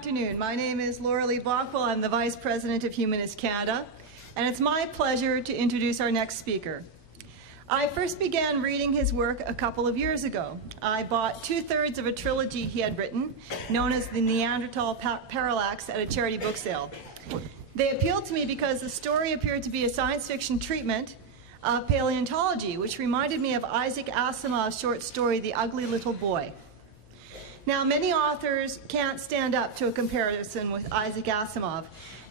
afternoon. My name is Laura Lee Bockwell. I'm the Vice President of Humanist Canada, and it's my pleasure to introduce our next speaker. I first began reading his work a couple of years ago. I bought 2/3 of a trilogy he had written, known as the Neanderthal Parallax, at a charity book sale. They appealed to me because the story appeared to be a science fiction treatment of paleontology, which reminded me of Isaac Asimov's short story, The Ugly Little Boy. Now, many authors can't stand up to a comparison with Isaac Asimov,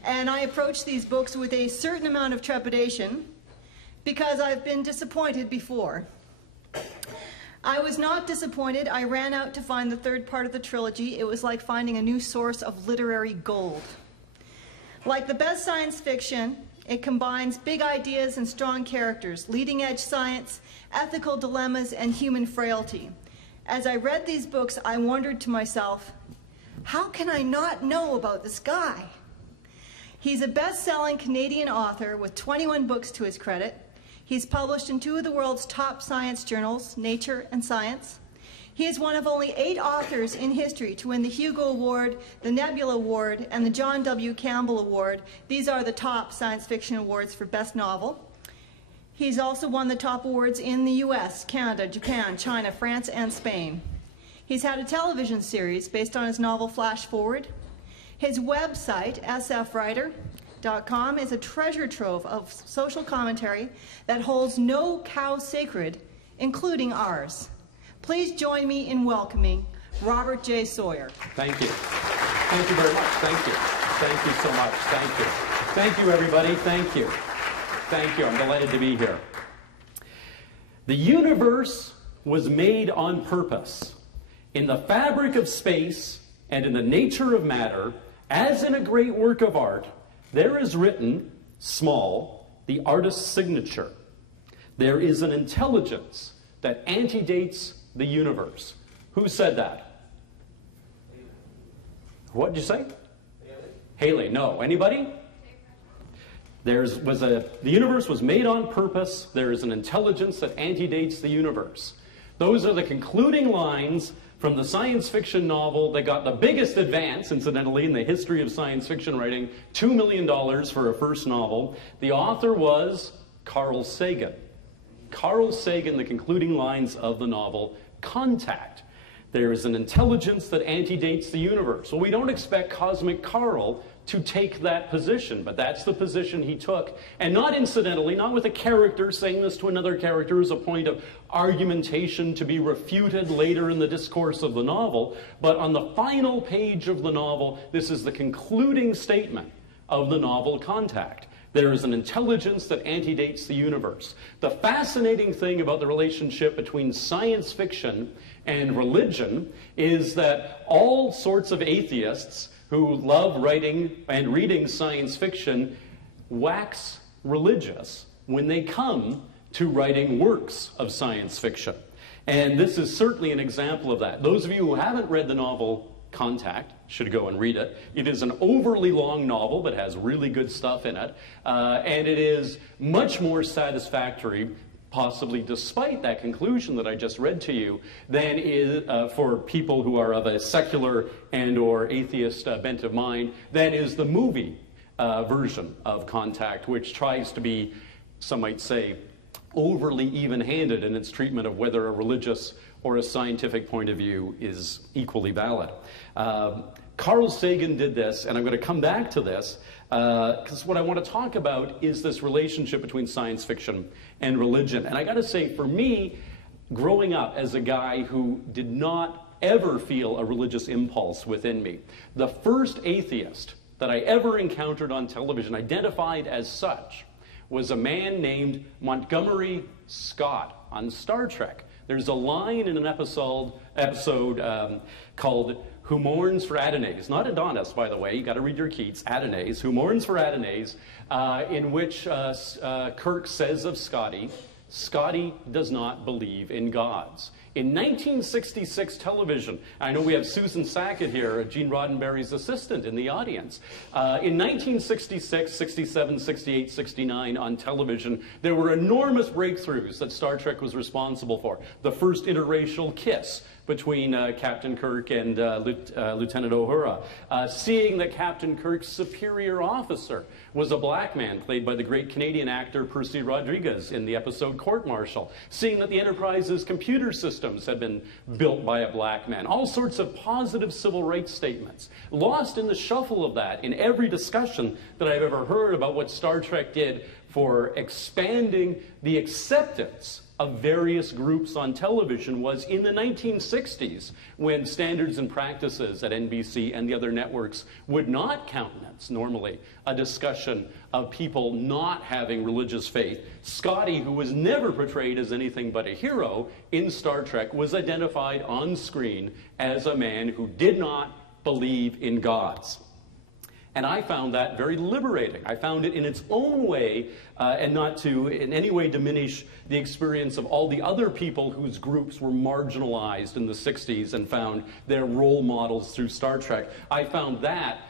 and I approach these books with a certain amount of trepidation because I've been disappointed before. I was not disappointed. I ran out to find the third part of the trilogy. It was like finding a new source of literary gold. Like the best science fiction, it combines big ideas and strong characters, leading-edge science, ethical dilemmas, and human frailty. As I read these books, I wondered to myself, how can I not know about this guy? He's a best-selling Canadian author with 21 books to his credit. He's published in 2 of the world's top science journals, Nature and Science. He is one of only 8 authors in history to win the Hugo Award, the Nebula Award, and the John W. Campbell Award. These are the top science fiction awards for best novel. He's also won the top awards in the US, Canada, Japan, China, France, and Spain. He's had a television series based on his novel Flash Forward. His website, sfwriter.com, is a treasure trove of social commentary that holds no cow sacred, including ours. Please join me in welcoming Robert J. Sawyer. Thank you. Thank you very much. Thank you. Thank you so much. Thank you. Thank you, everybody. Thank you. Thank you. I'm delighted to be here. The universe was made on purpose. In the fabric of space and in the nature of matter, as in a great work of art, there is written, small, the artist's signature. There is an intelligence that antedates the universe. Who said that? What did you say? Haley. No. Anybody? The universe was made on purpose. There is an intelligence that antedates the universe. Those are the concluding lines from the science fiction novel that got the biggest advance, incidentally, in the history of science fiction writing, $2 million for a first novel. The author was Carl Sagan. Carl Sagan, the concluding lines of the novel, Contact. There is an intelligence that antedates the universe. Well, we don't expect Cosmic Carl to take that position, but that's the position he took. And not incidentally, not with a character saying this to another character as a point of argumentation to be refuted later in the discourse of the novel, but on the final page of the novel, this is the concluding statement of the novel Contact. There is an intelligence that antedates the universe. The fascinating thing about the relationship between science fiction and religion is that all sorts of atheists who love writing and reading science fiction wax religious when they come to writing works of science fiction. And this is certainly an example of that. Those of you who haven't read the novel Contact should go and read it. It is an overly long novel, but has really good stuff in it. And it is much more satisfactory, possibly despite that conclusion that I just read to you, than is for people who are of a secular and or atheist bent of mind, than is the movie version of Contact, which tries to be, some might say, overly even-handed in its treatment of whether a religious or a scientific point of view is equally valid. Carl Sagan did this, and I'm going to come back to this, because what I want to talk about is this relationship between science fiction and religion. And I got to say, for me, growing up as a guy who did not ever feel a religious impulse within me, the first atheist that I ever encountered on television, identified as such, was a man named Montgomery Scott on Star Trek. There's a line in an episode called Who Mourns for Adonais, not Adonis, by the way, you got to read your Keats, Adonais, Who Mourns for Adonais, in which Kirk says of Scotty, Scotty does not believe in gods. In 1966 television, I know we have Susan Sackett here, Gene Roddenberry's assistant in the audience. In 1966, 67, 68, 69 on television, there were enormous breakthroughs that Star Trek was responsible for. The first interracial kiss between Captain Kirk and Lieutenant Uhura. Seeing that Captain Kirk's superior officer was a black man, played by the great Canadian actor Percy Rodriguez in the episode Court Martial. Seeing that the Enterprise's computer systems had been built by a black man. All sorts of positive civil rights statements. Lost in the shuffle of that in every discussion that I've ever heard about what Star Trek did for expanding the acceptance of various groups on television was in the 1960s, when standards and practices at NBC and the other networks would not countenance, normally, a discussion of people not having religious faith. Scotty, who was never portrayed as anything but a hero in Star Trek, was identified on screen as a man who did not believe in gods. And I found that very liberating. I found it in its own way, and not to in any way diminish the experience of all the other people whose groups were marginalized in the 60s and found their role models through Star Trek. I found that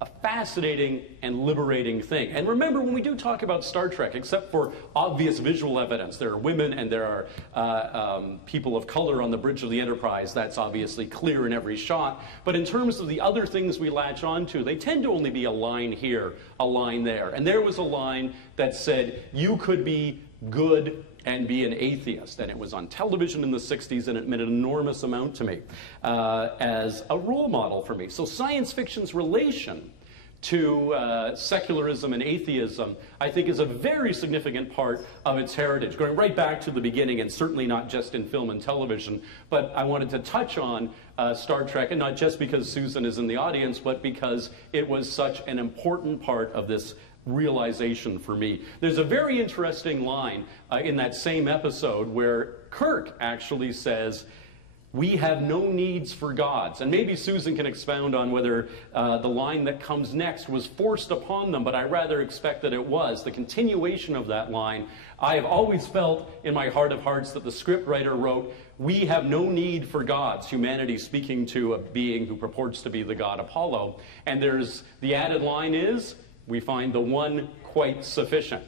a fascinating and liberating thing. And remember, when we do talk about Star Trek, except for obvious visual evidence, there are women and there are people of color on the bridge of the Enterprise. That's obviously clear in every shot. But in terms of the other things we latch onto, they tend to only be a line here, a line there. And there was a line that said, you could be good and be an atheist. And it was on television in the 60s, and it meant an enormous amount to me as a role model for me. So science fiction's relation to secularism and atheism, I think, is a very significant part of its heritage, going right back to the beginning, and certainly not just in film and television. But I wanted to touch on Star Trek, and not just because Susan is in the audience, but because it was such an important part of this realization for me. There's a very interesting line in that same episode where Kirk actually says, we have no needs for gods. And maybe Susan can expound on whether the line that comes next was forced upon them, but I rather expect that it was. The continuation of that line, I have always felt in my heart of hearts that the scriptwriter wrote, we have no need for gods, humanity speaking to a being who purports to be the god Apollo. And there's the added line is, we find the one quite sufficient.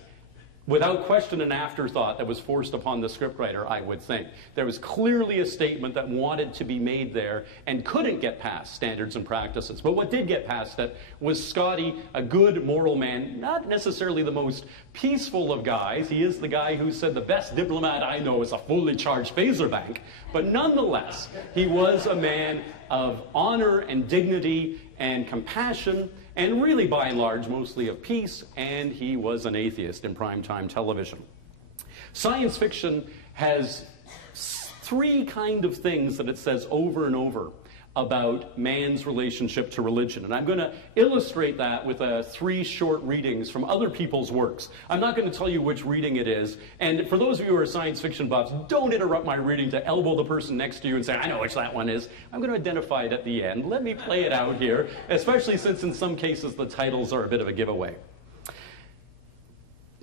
Without question, an afterthought that was forced upon the scriptwriter, I would think. There was clearly a statement that wanted to be made there and couldn't get past standards and practices. But what did get past it was Scotty, a good moral man, not necessarily the most peaceful of guys. He is the guy who said the best diplomat I know is a fully charged phaser bank. But nonetheless, he was a man of honor and dignity and compassion, and really, by and large, mostly of peace, and he was an atheist in primetime television. Science fiction has three kind of things that it says over and over about man's relationship to religion. And I'm going to illustrate that with three short readings from other people's works. I'm not going to tell you which reading it is. And for those of you who are science fiction buffs, don't interrupt my reading to elbow the person next to you and say, I know which that one is. I'm going to identify it at the end. Let me play it out here, especially since in some cases the titles are a bit of a giveaway.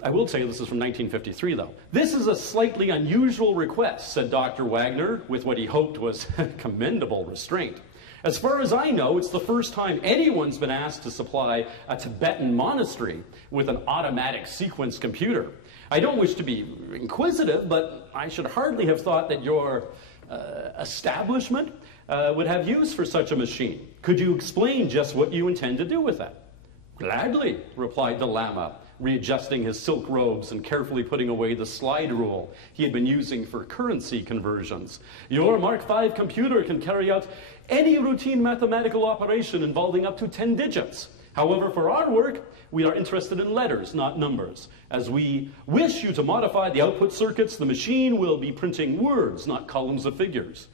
I will tell you this is from 1953, though. This is a slightly unusual request, said Dr. Wagner, with what he hoped was commendable restraint. As far as I know, it's the first time anyone's been asked to supply a Tibetan monastery with an automatic sequence computer. I don't wish to be inquisitive, but I should hardly have thought that your establishment would have use for such a machine. Could you explain just what you intend to do with it? Gladly, replied the Lama, readjusting his silk robes and carefully putting away the slide rule he had been using for currency conversions. Your Mark V computer can carry out any routine mathematical operation involving up to 10 digits. However, for our work, we are interested in letters, not numbers. As we wish you to modify the output circuits, the machine will be printing words, not columns of figures.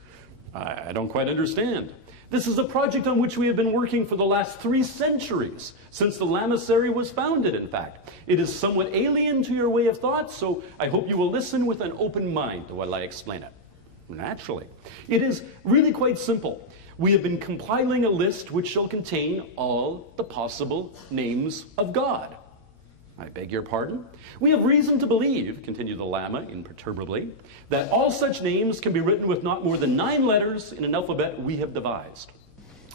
I don't quite understand. This is a project on which we have been working for the last 3 centuries, since the Lamasery was founded, in fact. It is somewhat alien to your way of thought, so I hope you will listen with an open mind while I explain it. Naturally. It is really quite simple. We have been compiling a list which shall contain all the possible names of God. I beg your pardon? We have reason to believe, continued the Lama imperturbably, that all such names can be written with not more than 9 letters in an alphabet we have devised.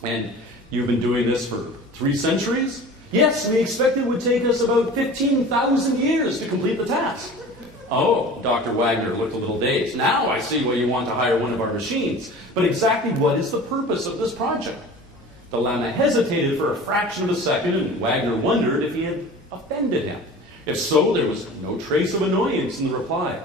And you've been doing this for 3 centuries? Yes, we expect it would take us about 15,000 years to complete the task. Oh, Dr. Wagner looked a little dazed. Now I see why you want to hire one of our machines. But exactly what is the purpose of this project? The Lama hesitated for a fraction of a second, and Wagner wondered if he had offended him. If so, there was no trace of annoyance in the reply.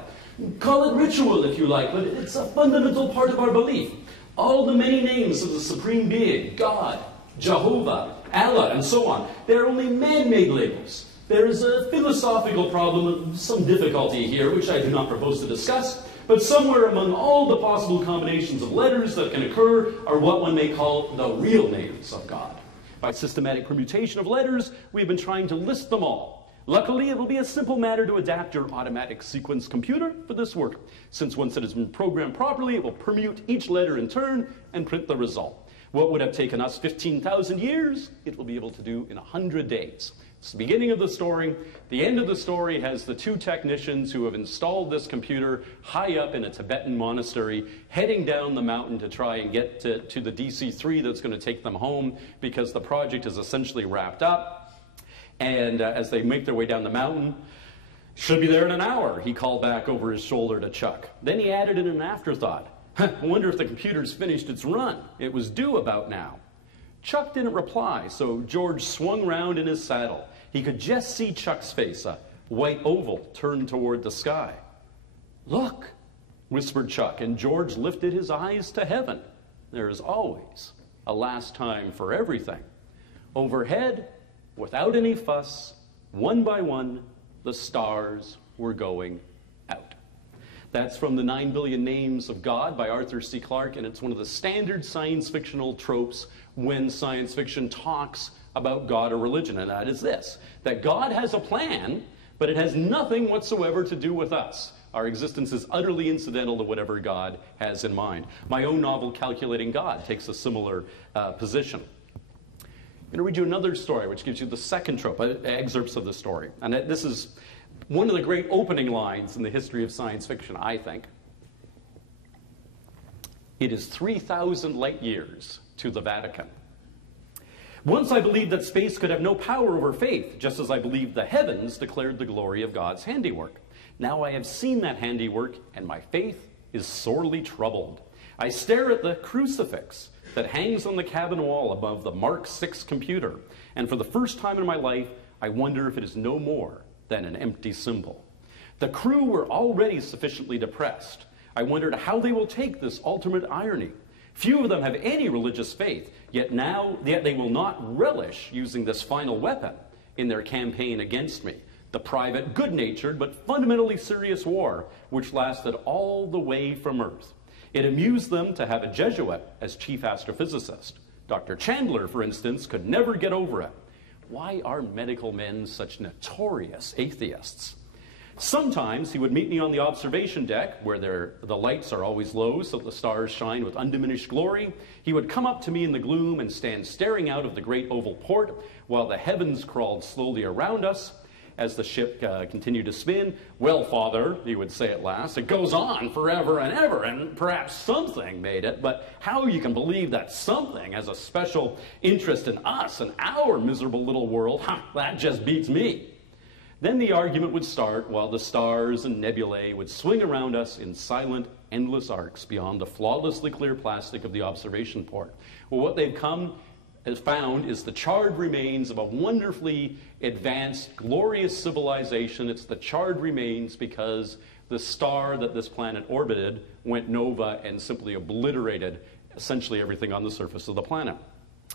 Call it ritual if you like, but it's a fundamental part of our belief. All the many names of the Supreme Being, God, Jehovah, Allah, and so on, they're only man-made labels. There is a philosophical problem of some difficulty here, which I do not propose to discuss, but somewhere among all the possible combinations of letters that can occur are what one may call the real names of God. By systematic permutation of letters, we've been trying to list them all. Luckily, it will be a simple matter to adapt your automatic sequence computer for this work, since once it has been programmed properly, it will permute each letter in turn and print the result. What would have taken us 15,000 years, it will be able to do in 100 days. It's the beginning of the story. The end of the story has the 2 technicians who have installed this computer high up in a Tibetan monastery, heading down the mountain to try and get to the DC-3 that's going to take them home, because the project is essentially wrapped up. And as they make their way down the mountain, should be there in an hour, he called back over his shoulder to Chuck. Then he added in an afterthought, I wonder if the computer's finished its run. It was due about now. Chuck didn't reply, so George swung round in his saddle. He could just see Chuck's face, a white oval turned toward the sky. Look, whispered Chuck, and George lifted his eyes to heaven. There is always a last time for everything. Overhead, without any fuss, one by one, the stars were going out. That's from the 9 Billion Names of God by Arthur C. Clarke, and it's one of the standard science fictional tropes when science fiction talks about God or religion, and that is this, that God has a plan, but it has nothing whatsoever to do with us. Our existence is utterly incidental to whatever God has in mind. My own novel, Calculating God, takes a similar position. I'm going to read you another story, which gives you the second trope, excerpts of the story. And this is one of the great opening lines in the history of science fiction, I think. It is 3,000 light years to the Vatican. Once I believed that space could have no power over faith, just as I believed the heavens declared the glory of God's handiwork. Now I have seen that handiwork, and my faith is sorely troubled. I stare at the crucifix that hangs on the cabin wall above the Mark VI computer, and for the first time in my life, I wonder if it is no more than an empty symbol. The crew were already sufficiently depressed. I wondered how they will take this ultimate irony. Few of them have any religious faith, yet they will not relish using this final weapon in their campaign against me, the private, good-natured, but fundamentally serious war which lasted all the way from Earth. It amused them to have a Jesuit as chief astrophysicist. Dr. Chandler, for instance, could never get over it. Why are medical men such notorious atheists? Sometimes he would meet me on the observation deck, where the lights are always low so the stars shine with undiminished glory. He would come up to me in the gloom and stand staring out of the great oval port while the heavens crawled slowly around us as the ship continued to spin. Well, Father, he would say at last, it goes on forever and ever, and perhaps something made it, but how you can believe that something has a special interest in us and our miserable little world, that just beats me. Then the argument would start while the stars and nebulae would swing around us in silent, endless arcs beyond the flawlessly clear plastic of the observation port. Well, what they've found is the charred remains of a wonderfully advanced, glorious civilization. It's the charred remains because the star that this planet orbited went nova and simply obliterated essentially everything on the surface of the planet.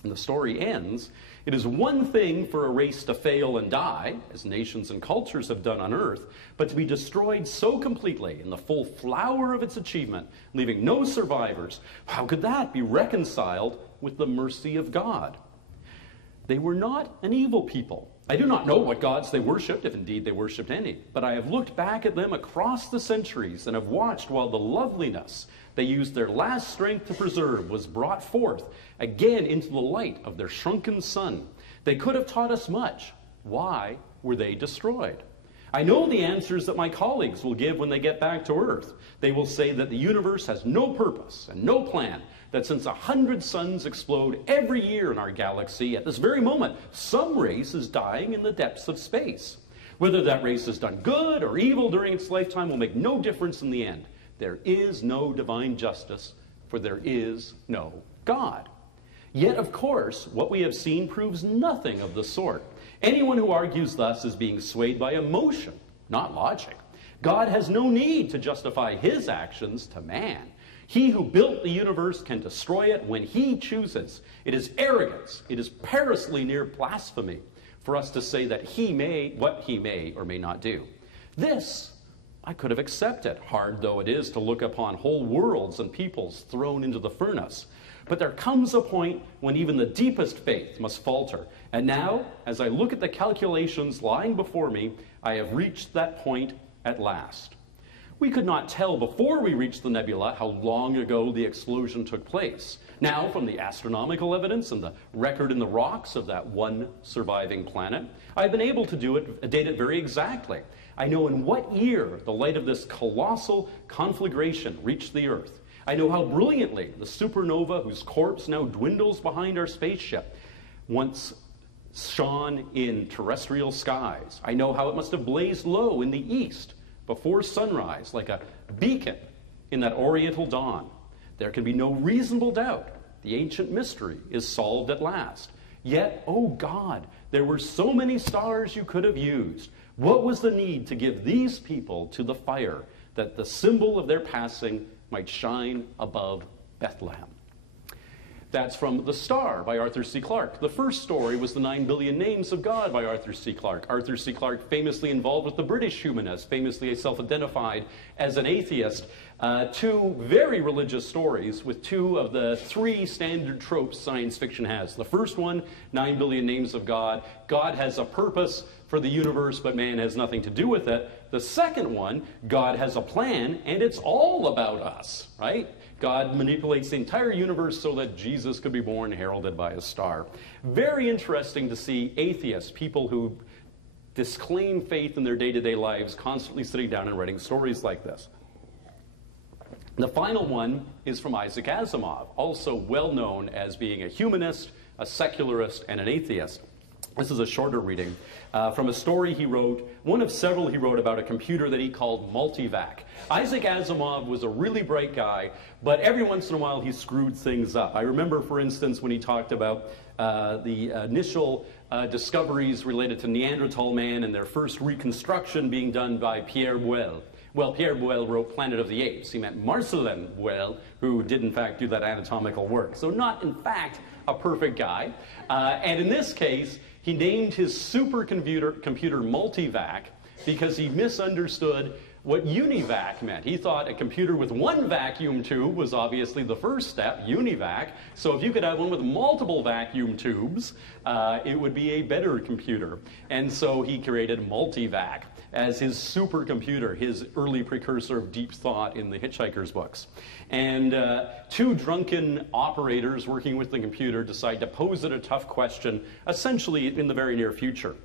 And the story ends, it is one thing for a race to fail and die, as nations and cultures have done on Earth, but to be destroyed so completely in the full flower of its achievement, leaving no survivors, how could that be reconciled with the mercy of God? They were not an evil people. I do not know what gods they worshipped, if indeed they worshipped any, but I have looked back at them across the centuries and have watched while the loveliness they used their last strength to preserve was brought forth again into the light of their shrunken sun. They could have taught us much. Why were they destroyed? I know the answers that my colleagues will give when they get back to Earth. They will say that the universe has no purpose and no plan, that since 100 suns explode every year in our galaxy, at this very moment, some race is dying in the depths of space. Whether that race has done good or evil during its lifetime will make no difference in the end. There is no divine justice, for there is no God. Yet, of course, what we have seen proves nothing of the sort. Anyone who argues thus is being swayed by emotion, not logic. God has no need to justify his actions to man. He who built the universe can destroy it when he chooses. It is arrogance, it is perilously near blasphemy for us to say that what he may or may not do. This I could have accepted, hard though it is to look upon whole worlds and peoples thrown into the furnace. But there comes a point when even the deepest faith must falter. And now, as I look at the calculations lying before me, I have reached that point at last. We could not tell before we reached the nebula how long ago the explosion took place. Now, from the astronomical evidence and the record in the rocks of that one surviving planet, I've been able to date it very exactly. I know in what year the light of this colossal conflagration reached the Earth. I know how brilliantly the supernova, whose corpse now dwindles behind our spaceship, once shone in terrestrial skies. I know how it must have blazed low in the east before sunrise, like a beacon in that oriental dawn. There can be no reasonable doubt the ancient mystery is solved at last. Yet, oh God, there were so many stars you could have used. What was the need to give these people to the fire, that the symbol of their passing might shine above Bethlehem? That's from The Star by Arthur C. Clarke. The first story was The 9 Billion Names of God by Arthur C. Clarke. Arthur C. Clarke, famously involved with the British humanists, famously self-identified as an atheist. Two very religious stories with two of the three standard tropes science fiction has. The first one, 9 Billion Names of God. God has a purpose for the universe, but man has nothing to do with it. The second one, God has a plan, and it's all about us, right? God manipulates the entire universe so that Jesus could be born heralded by a star. Very interesting to see atheists, people who disclaim faith in their day-to-day lives, constantly sitting down and writing stories like this. The final one is from Isaac Asimov, also well known as being a humanist, a secularist, and an atheist. This is a shorter reading from a story he wrote, one of several he wrote about a computer that he called Multivac. Isaac Asimov was a really bright guy, but every once in a while he screwed things up. I remember, for instance, when he talked about the initial discoveries related to Neanderthal man and their first reconstruction being done by Pierre Buell. Well, Pierre Buell wrote Planet of the Apes. He meant Marcelin Buell, who did in fact do that anatomical work. So not in fact a perfect guy. And in this case, he named his supercomputer Multivac because he misunderstood what univac meant. He thought a computer with one vacuum tube was obviously the first step, univac. So if you could have one with multiple vacuum tubes, it would be a better computer. And so he created Multivac as his supercomputer, his early precursor of deep thought in the Hitchhiker's books. And two drunken operators working with the computer decide to pose it a tough question, essentially in the very near future.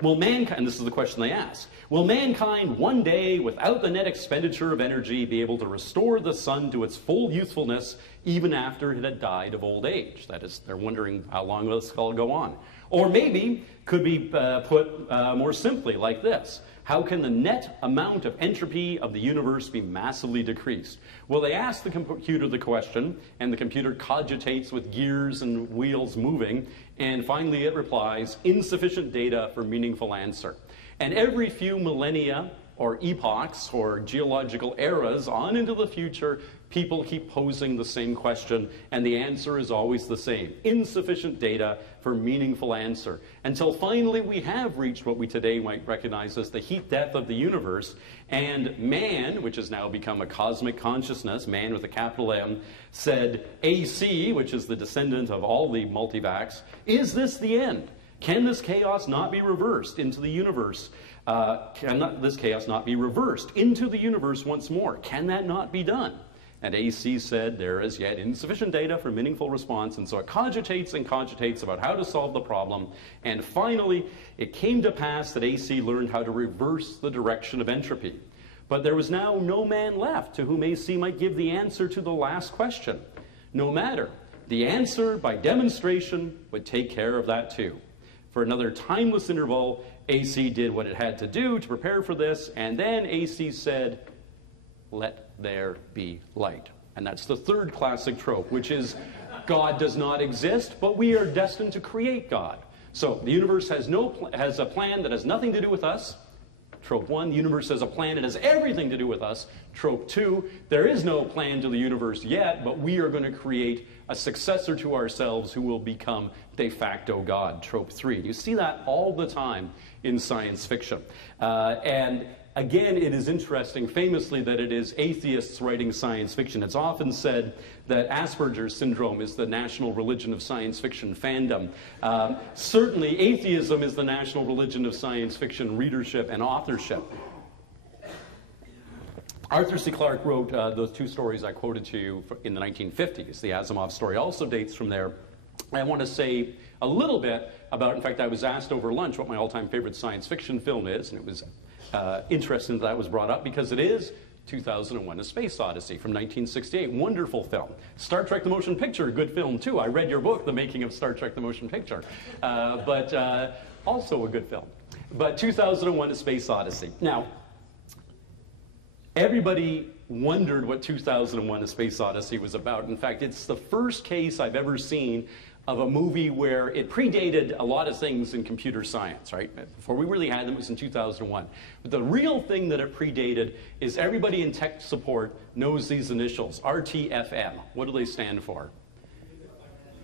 Will mankind, and this is the question they ask, will mankind one day, without the net expenditure of energy, be able to restore the sun to its full youthfulness even after it had died of old age? That is, they're wondering how long will this all go on. Or maybe, could be put more simply like this. How can the net amount of entropy of the universe be massively decreased? Well, they ask the computer the question, and the computer cogitates with gears and wheels moving, and finally it replies, insufficient data for meaningful answer. And every few millennia, or epochs, or geological eras on into the future, people keep posing the same question, and the answer is always the same. Insufficient data for meaningful answer. Until finally we have reached what we today might recognize as the heat death of the universe, and man, which has now become a cosmic consciousness, man with a capital M, said, AC, which is the descendant of all the multivacs, is this the end? Can this chaos not be reversed into the universe? Can this chaos not be reversed into the universe once more? Can that not be done? And AC said there is yet insufficient data for meaningful response, and so it cogitates and cogitates about how to solve the problem. And finally, it came to pass that AC learned how to reverse the direction of entropy. But there was now no man left to whom AC might give the answer to the last question. No matter. The answer, by demonstration, would take care of that too. For another timeless interval, AC did what it had to do to prepare for this, and then AC said, "Let there be light." And that's the third classic trope, which is God does not exist, but we are destined to create God. So the universe has a plan that has nothing to do with us. Trope 1, the universe has a plan that has everything to do with us. Trope 2, there is no plan to the universe yet, but we are going to create a successor to ourselves who will become de facto God. Trope 3. You see that all the time in science fiction. And again, it is interesting, famously, that it is atheists writing science fiction. It's often said that Asperger's syndrome is the national religion of science fiction fandom. Certainly, atheism is the national religion of science fiction readership and authorship. Arthur C. Clarke wrote those two stories I quoted to you in the 1950s. The Asimov story also dates from there. I want to say a little bit about, in fact, I was asked over lunch what my all-time favorite science fiction film is, and it was interesting that was brought up because it is 2001: A Space Odyssey from 1968. Wonderful film. Star Trek the Motion Picture, good film too. I read your book, The Making of Star Trek the Motion Picture, but also a good film. But 2001: A Space Odyssey. Now, everybody wondered what 2001: A Space Odyssey was about. In fact, it's the first case I've ever seen of a movie where it predated a lot of things in computer science, right? Before we really had them, it was in 2001. But the real thing that it predated is everybody in tech support knows these initials, RTFM. What do they stand for?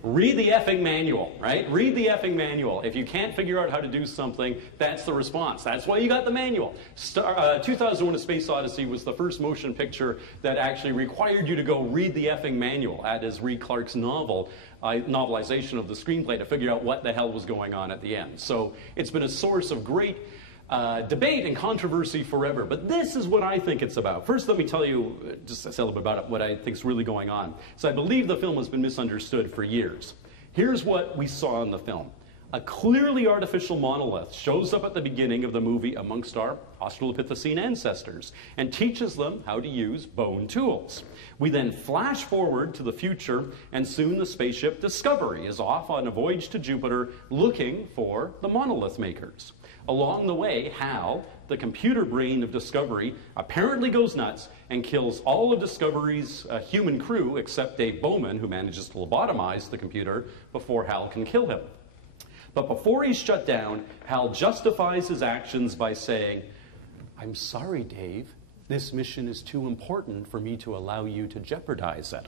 Read the effing manual, right? Read the effing manual. If you can't figure out how to do something, that's the response. That's why you got the manual. 2001: A Space Odyssey was the first motion picture that actually required you to go read the effing manual, as read Clarke's novelization of the screenplay to figure out what the hell was going on at the end. So it's been a source of great debate and controversy forever. But this is what I think it's about. First, let me tell you just a little bit about what I think is really going on. So I believe the film has been misunderstood for years. Here's what we saw in the film. A clearly artificial monolith shows up at the beginning of the movie amongst our Australopithecine ancestors and teaches them how to use bone tools. We then flash forward to the future, and soon the spaceship Discovery is off on a voyage to Jupiter looking for the monolith makers. Along the way, Hal, the computer brain of Discovery, apparently goes nuts and kills all of Discovery's human crew except Dave Bowman, who manages to lobotomize the computer before Hal can kill him. But before he's shut down, Hal justifies his actions by saying, "I'm sorry, Dave. This mission is too important for me to allow you to jeopardize it."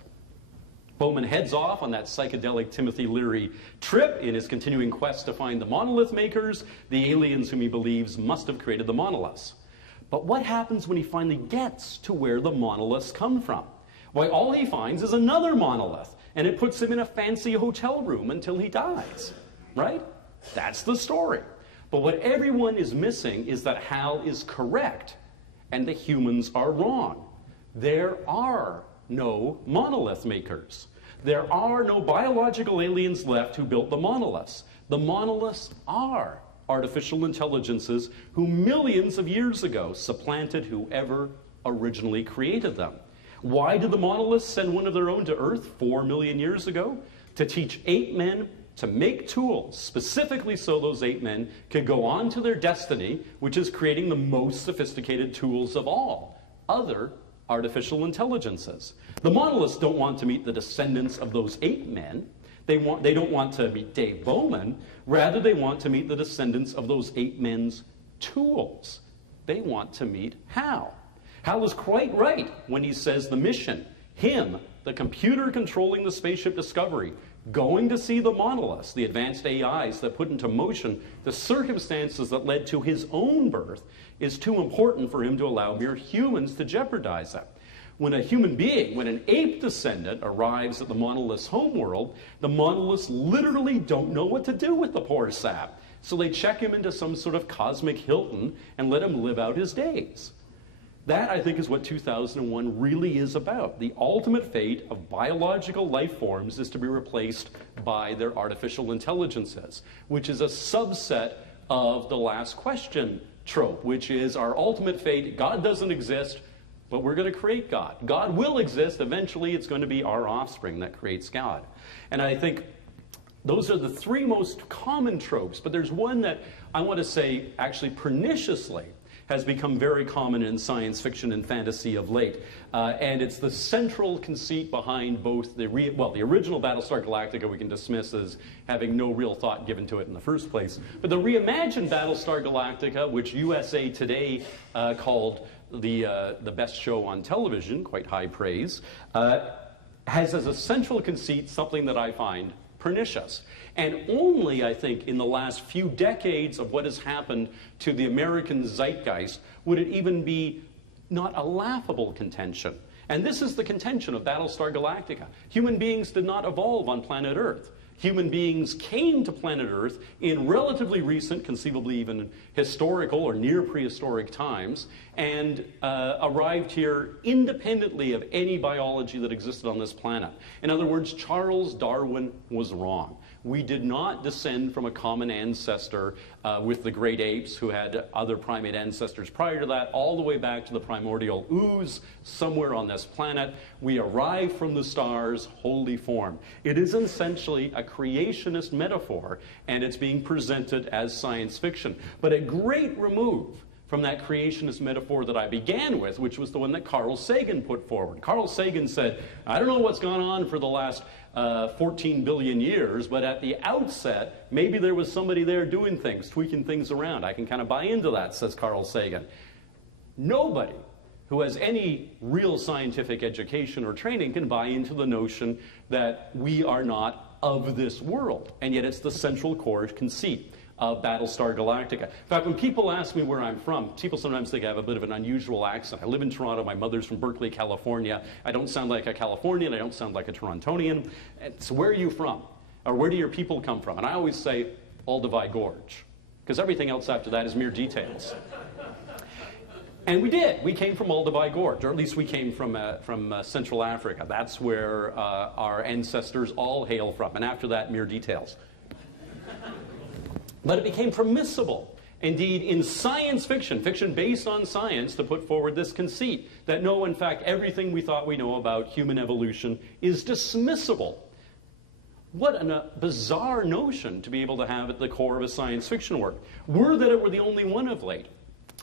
Bowman heads off on that psychedelic Timothy Leary trip in his continuing quest to find the monolith makers, the aliens whom he believes must have created the monoliths. But what happens when he finally gets to where the monoliths come from? Why, all he finds is another monolith, and it puts him in a fancy hotel room until he dies, right? That's the story. But what everyone is missing is that Hal is correct, and the humans are wrong. There are no monolith makers. There are no biological aliens left who built the monoliths. The monoliths are artificial intelligences who millions of years ago supplanted whoever originally created them. Why did the monoliths send one of their own to Earth 4 million years ago? To teach 8 men to make tools, specifically so those 8 men could go on to their destiny, which is creating the most sophisticated tools of all, other artificial intelligences. The monoliths don't want to meet the descendants of those 8 men. They don't want to meet Dave Bowman. Rather, they want to meet the descendants of those 8 men's tools. They want to meet Hal. Hal is quite right when he says the mission, him, the computer controlling the spaceship Discovery, going to see the monoliths, the advanced AIs that put into motion the circumstances that led to his own birth, is too important for him to allow mere humans to jeopardize them. When a human being, when an ape descendant arrives at the monolith's homeworld, the monoliths literally don't know what to do with the poor sap. So they check him into some sort of cosmic Hilton and let him live out his days. That, I think, is what 2001 really is about. The ultimate fate of biological life forms is to be replaced by their artificial intelligences, which is a subset of the last question trope, which is our ultimate fate. God doesn't exist, but we're going to create God. God will exist. Eventually, it's going to be our offspring that creates God. And I think those are the three most common tropes, but there's one that I want to say actually perniciously has become very common in science fiction and fantasy of late. And it's the central conceit behind both the original Battlestar Galactica we can dismiss as having no real thought given to it in the first place. But the reimagined Battlestar Galactica, which USA Today called the best show on television, quite high praise, has as a central conceit something that I find pernicious. And only, I think, in the last few decades of what has happened to the American zeitgeist would it even be not a laughable contention. And this is the contention of Battlestar Galactica. Human beings did not evolve on planet Earth. Human beings came to planet Earth in relatively recent, conceivably even historical or near prehistoric times, and arrived here independently of any biology that existed on this planet. In other words, Charles Darwin was wrong. We did not descend from a common ancestor with the great apes who had other primate ancestors prior to that, all the way back to the primordial ooze somewhere on this planet. We arrived from the stars, wholly formed. It is essentially a creationist metaphor, and it's being presented as science fiction. But a great remove from that creationist metaphor that I began with, which was the one that Carl Sagan put forward. Carl Sagan said, I don't know what's gone on for the last 14 billion years, but at the outset, maybe there was somebody there doing things, tweaking things around. I can kind of buy into that, says Carl Sagan. Nobody who has any real scientific education or training can buy into the notion that we are not of this world, and yet it's the central core conceit of Battlestar Galactica. In fact, when people ask me where I'm from, people sometimes think I have a bit of an unusual accent. I live in Toronto. My mother's from Berkeley, California. I don't sound like a Californian. I don't sound like a Torontonian. So where are you from? Or where do your people come from? And I always say Olduvai Gorge, because everything else after that is mere details. And we did. We came from Olduvai Gorge, or at least we came from Central Africa. That's where our ancestors all hail from. And after that, mere details. But it became permissible, indeed, in science fiction, fiction based on science, to put forward this conceit that no, in fact, everything we thought we know about human evolution is dismissible. What a bizarre notion to be able to have at the core of a science fiction work. Were that it were the only one of late.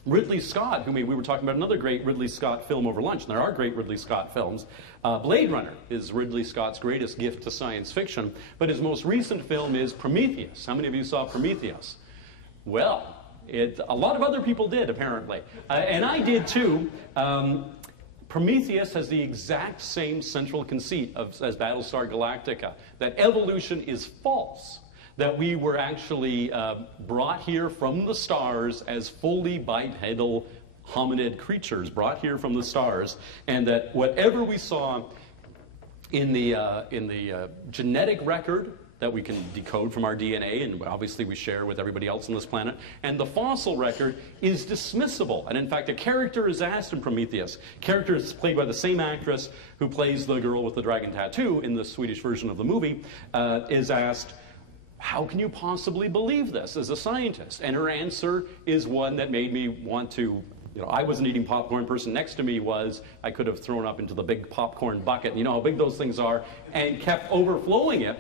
Ridley Scott, who we were talking about another great Ridley Scott film over lunch, and there are great Ridley Scott films. Blade Runner is Ridley Scott's greatest gift to science fiction, but his most recent film is Prometheus. How many of you saw Prometheus? Well, a lot of other people did, apparently. And I did too. Prometheus has the exact same central conceit as Battlestar Galactica, that evolution is false. That we were actually brought here from the stars as fully bipedal hominid creatures, brought here from the stars, and that whatever we saw in the genetic record that we can decode from our DNA, and obviously we share with everybody else on this planet, and the fossil record is dismissible. And in fact, a character is asked in Prometheus, character is played by the same actress who plays the girl with the dragon tattoo in the Swedish version of the movie, is asked, how can you possibly believe this as a scientist? And her answer is one that made me want to, I was an eating popcorn. Person next to me was, I could have thrown up into the big popcorn bucket, and you know how big those things are, and kept overflowing it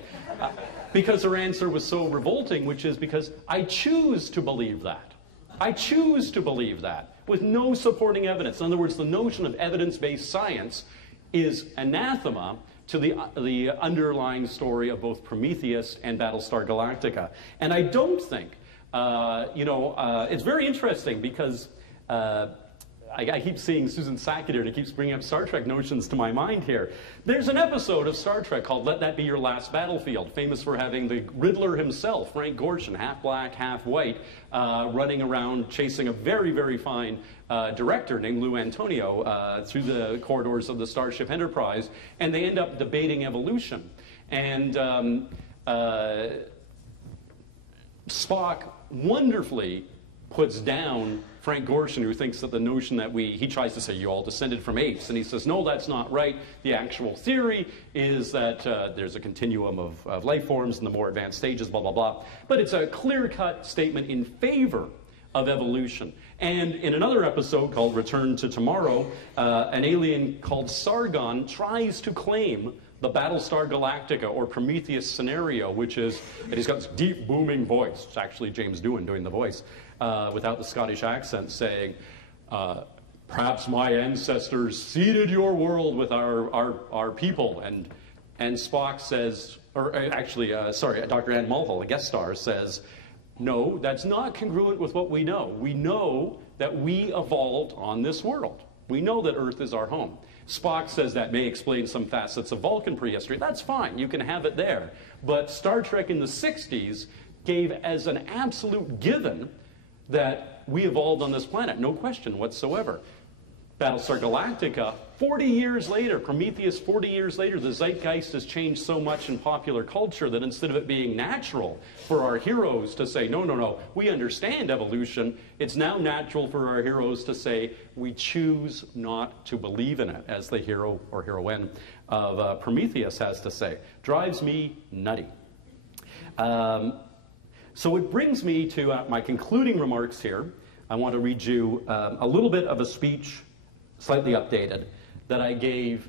because her answer was so revolting, which is because I choose to believe that. I choose to believe that with no supporting evidence. In other words, the notion of evidence-based science is anathema to the underlying story of both Prometheus and Battlestar Galactica. And I don't think, it's very interesting because I keep seeing Susan Sackett here, and it keeps bringing up Star Trek notions to my mind here. There's an episode of Star Trek called Let That Be Your Last Battlefield, famous for having the Riddler himself, Frank Gorshin, half black, half white, running around chasing a very, very fine director named Lou Antonio through the corridors of the Starship Enterprise, and they end up debating evolution. And Spock wonderfully puts down Frank Gorshin, who thinks that the notion that he tries to say you all descended from apes, and he says, no, that's not right. The actual theory is that there's a continuum of life forms in the more advanced stages, blah, blah, blah. But it's a clear-cut statement in favor of evolution. And in another episode called Return to Tomorrow, an alien called Sargon tries to claim the Battlestar Galactica or Prometheus scenario, which is, and he's got this deep booming voice. It's actually James Doohan doing the voice without the Scottish accent, saying, perhaps my ancestors seeded your world with our people. And Spock says, or actually, sorry, Dr. Ann Mulhall, a guest star, says, no, that's not congruent with what we know. We know that we evolved on this world. We know that Earth is our home. Spock says that may explain some facets of Vulcan prehistory. That's fine. You can have it there. But Star Trek in the 60s gave as an absolute given that we evolved on this planet. No question whatsoever. Battlestar Galactica, 40 years later, Prometheus 40 years later, the zeitgeist has changed so much in popular culture that instead of it being natural for our heroes to say, no, no, no, we understand evolution, it's now natural for our heroes to say, we choose not to believe in it, as the hero or heroine of Prometheus has to say. Drives me nutty. So it brings me to my concluding remarks here. I want to read you a little bit of a speech, slightly updated, that I gave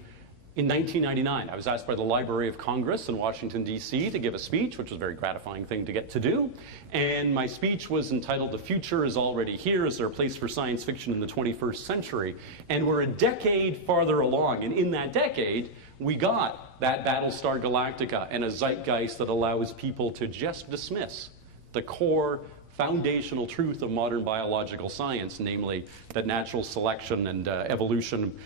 in 1999. I was asked by the Library of Congress in Washington, D.C. to give a speech, which was a very gratifying thing to get to do. And my speech was entitled, "The Future is Already Here. Is There a Place for Science Fiction in the 21st Century?" And we're a decade farther along. And in that decade, we got that Battlestar Galactica and a zeitgeist that allows people to just dismiss the core foundational truth of modern biological science, namely that natural selection and evolution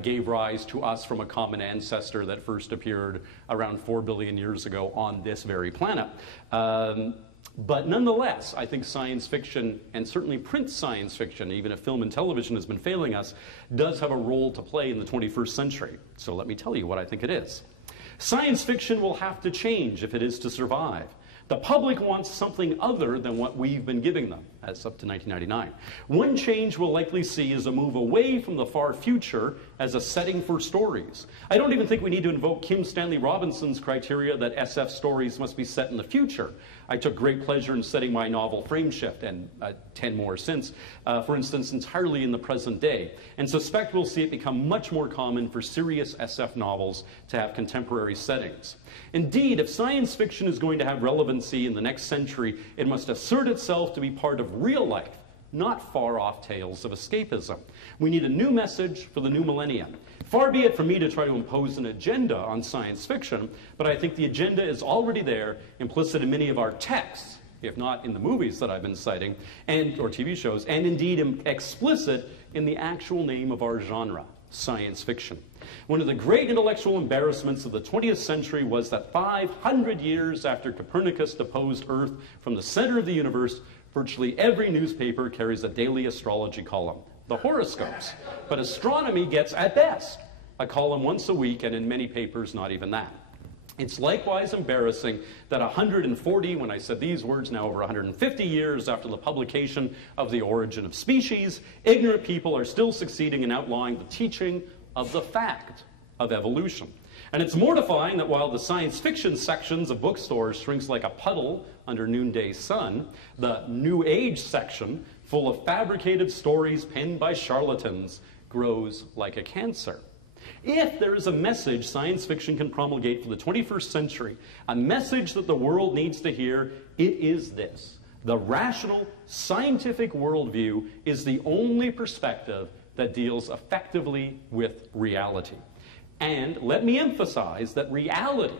gave rise to us from a common ancestor that first appeared around 4 billion years ago on this very planet. But nonetheless, I think science fiction, and certainly print science fiction, even if film and television has been failing us, does have a role to play in the 21st century. So let me tell you what I think it is. Science fiction will have to change if it is to survive. The public wants something other than what we've been giving them, as up to 1999. One change we'll likely see is a move away from the far future as a setting for stories. I don't even think we need to invoke Kim Stanley Robinson's criteria that SF stories must be set in the future. I took great pleasure in setting my novel Frameshift, and 10 more since, for instance, entirely in the present day, and suspect we'll see it become much more common for serious SF novels to have contemporary settings. Indeed, if science fiction is going to have relevancy in the next century, it must assert itself to be part of real life, not far-off tales of escapism. We need a new message for the new millennium. Far be it from me to try to impose an agenda on science fiction, but I think the agenda is already there, implicit in many of our texts, if not in the movies that I've been citing, or TV shows, and indeed explicit in the actual name of our genre, science fiction. One of the great intellectual embarrassments of the 20th century was that 500 years after Copernicus deposed Earth from the center of the universe, virtually every newspaper carries a daily astrology column, the horoscopes. But astronomy gets, at best, a column once a week, and in many papers, not even that. It's likewise embarrassing that 140, when I said these words, now over 150 years after the publication of The Origin of Species, ignorant people are still succeeding in outlawing the teaching of the fact of evolution. And it's mortifying that while the science fiction sections of bookstores shrinks like a puddle under noonday sun, the New Age section, full of fabricated stories penned by charlatans, grows like a cancer. If there is a message science fiction can promulgate for the 21st century, a message that the world needs to hear, it is this: the rational, scientific worldview is the only perspective that deals effectively with reality. And let me emphasize that reality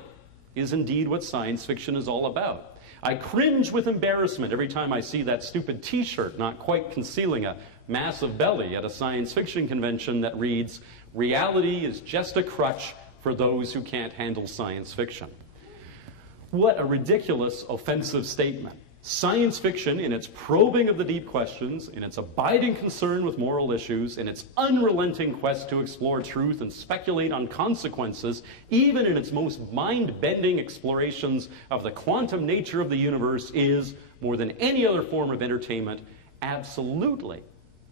is indeed what science fiction is all about. I cringe with embarrassment every time I see that stupid t-shirt not quite concealing a massive belly at a science fiction convention that reads, "Reality is just a crutch for those who can't handle science fiction." What a ridiculous, offensive statement. Science fiction, in its probing of the deep questions, in its abiding concern with moral issues, in its unrelenting quest to explore truth and speculate on consequences, even in its most mind-bending explorations of the quantum nature of the universe, is, more than any other form of entertainment, absolutely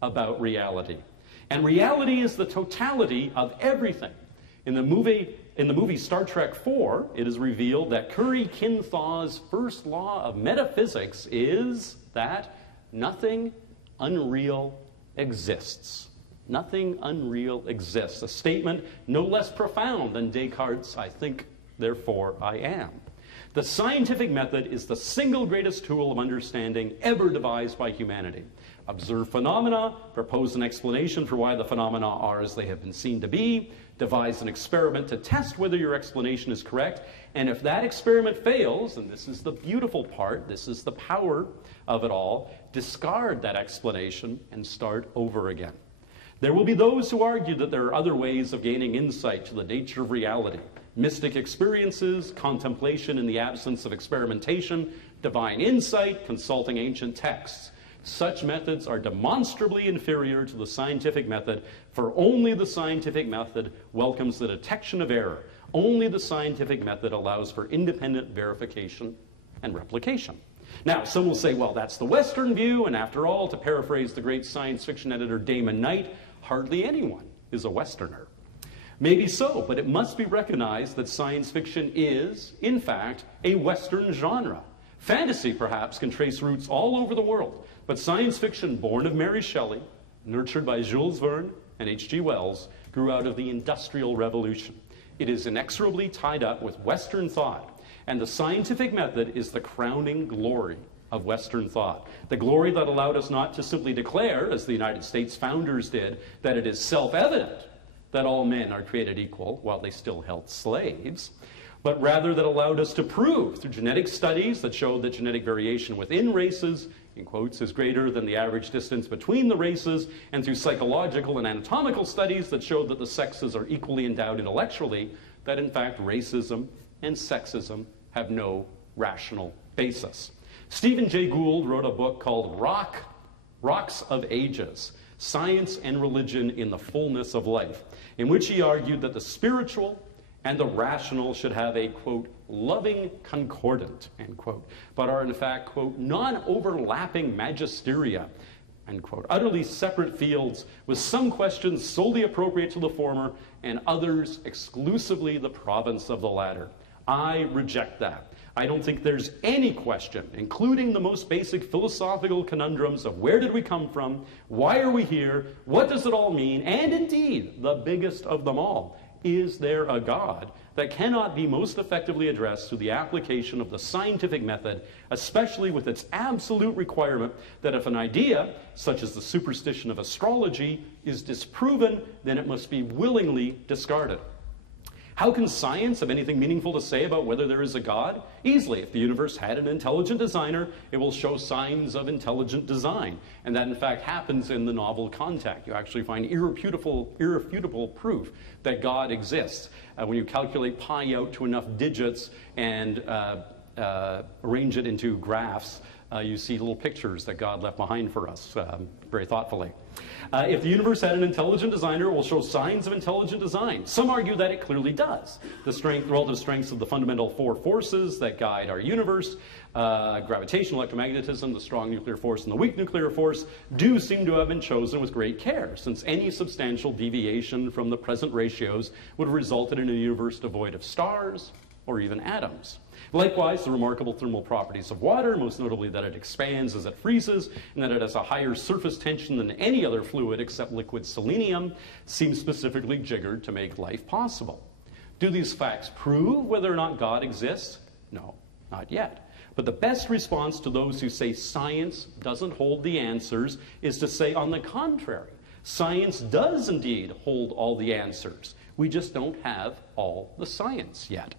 about reality. And reality is the totality of everything. In the movie Star Trek IV, it is revealed that Curry Kinthaw's first law of metaphysics is that nothing unreal exists. Nothing unreal exists. A statement no less profound than Descartes' "I think, therefore I am." The scientific method is the single greatest tool of understanding ever devised by humanity. Observe phenomena, propose an explanation for why the phenomena are as they have been seen to be, devise an experiment to test whether your explanation is correct, and if that experiment fails, and this is the beautiful part, this is the power of it all, discard that explanation and start over again. There will be those who argue that there are other ways of gaining insight to the nature of reality: mystic experiences, contemplation in the absence of experimentation, divine insight, consulting ancient texts. Such methods are demonstrably inferior to the scientific method, for only the scientific method welcomes the detection of error. Only the scientific method allows for independent verification and replication. Now, some will say, well, that's the Western view, and after all, to paraphrase the great science fiction editor Damon Knight, hardly anyone is a Westerner. Maybe so, but it must be recognized that science fiction is, in fact, a Western genre. Fantasy, perhaps, can trace roots all over the world, but science fiction born of Mary Shelley, nurtured by Jules Verne and H.G. Wells, grew out of the Industrial Revolution. It is inexorably tied up with Western thought, and the scientific method is the crowning glory of Western thought. The glory that allowed us not to simply declare, as the United States founders did, that it is self-evident that all men are created equal while they still held slaves, but rather that allowed us to prove through genetic studies that showed that genetic variation within races, in quotes, is greater than the average distance between the races, and through psychological and anatomical studies that showed that the sexes are equally endowed intellectually, that in fact racism and sexism have no rational basis. Stephen Jay Gould wrote a book called Rocks of Ages: Science and Religion in the Fullness of Life, in which he argued that the spiritual and the rational should have a, quote, loving concordant, end quote, but are in fact, quote, non-overlapping magisteria, end quote, utterly separate fields with some questions solely appropriate to the former and others exclusively the province of the latter. I reject that. I don't think there's any question, including the most basic philosophical conundrums of where did we come from, why are we here, what does it all mean, and indeed, the biggest of them all, is there a God, that cannot be most effectively addressed through the application of the scientific method, especially with its absolute requirement that if an idea, such as the superstition of astrology, is disproven, then it must be willingly discarded. How can science have anything meaningful to say about whether there is a God? Easily. If the universe had an intelligent designer, it will show signs of intelligent design. And that, in fact, happens in the novel Contact. You actually find irrefutable proof that God exists. When you calculate pi out to enough digits and arrange it into graphs, you see little pictures that God left behind for us very thoughtfully. If the universe had an intelligent designer, it will show signs of intelligent design. Some argue that it clearly does. The relative strengths of the fundamental four forces that guide our universe, gravitation, electromagnetism, the strong nuclear force, and the weak nuclear force, do seem to have been chosen with great care, since any substantial deviation from the present ratios would have resulted in a universe devoid of stars or even atoms. Likewise, the remarkable thermal properties of water, most notably that it expands as it freezes, and that it has a higher surface tension than any other fluid except liquid selenium, seem specifically jiggered to make life possible. Do these facts prove whether or not God exists? No, not yet. But the best response to those who say science doesn't hold the answers is to say, on the contrary, science does indeed hold all the answers. We just don't have all the science yet.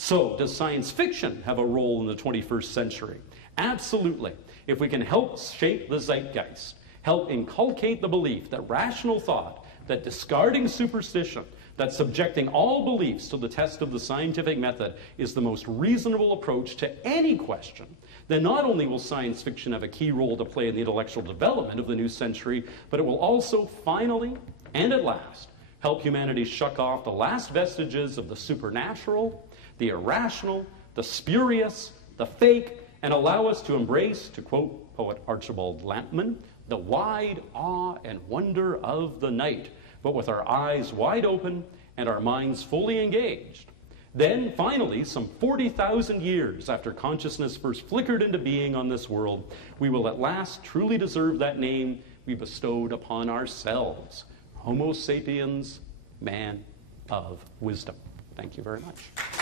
So, does science fiction have a role in the 21st century? Absolutely. If we can help shape the zeitgeist, help inculcate the belief that rational thought, that discarding superstition, that subjecting all beliefs to the test of the scientific method is the most reasonable approach to any question, then not only will science fiction have a key role to play in the intellectual development of the new century, but it will also finally, and at last, help humanity shuck off the last vestiges of the supernatural, the irrational, the spurious, the fake, and allow us to embrace, to quote poet Archibald Lampman, the wide awe and wonder of the night, but with our eyes wide open and our minds fully engaged. Then, finally, some 40,000 years after consciousness first flickered into being on this world, we will at last truly deserve that name we bestowed upon ourselves, Homo sapiens, man of wisdom. Thank you very much.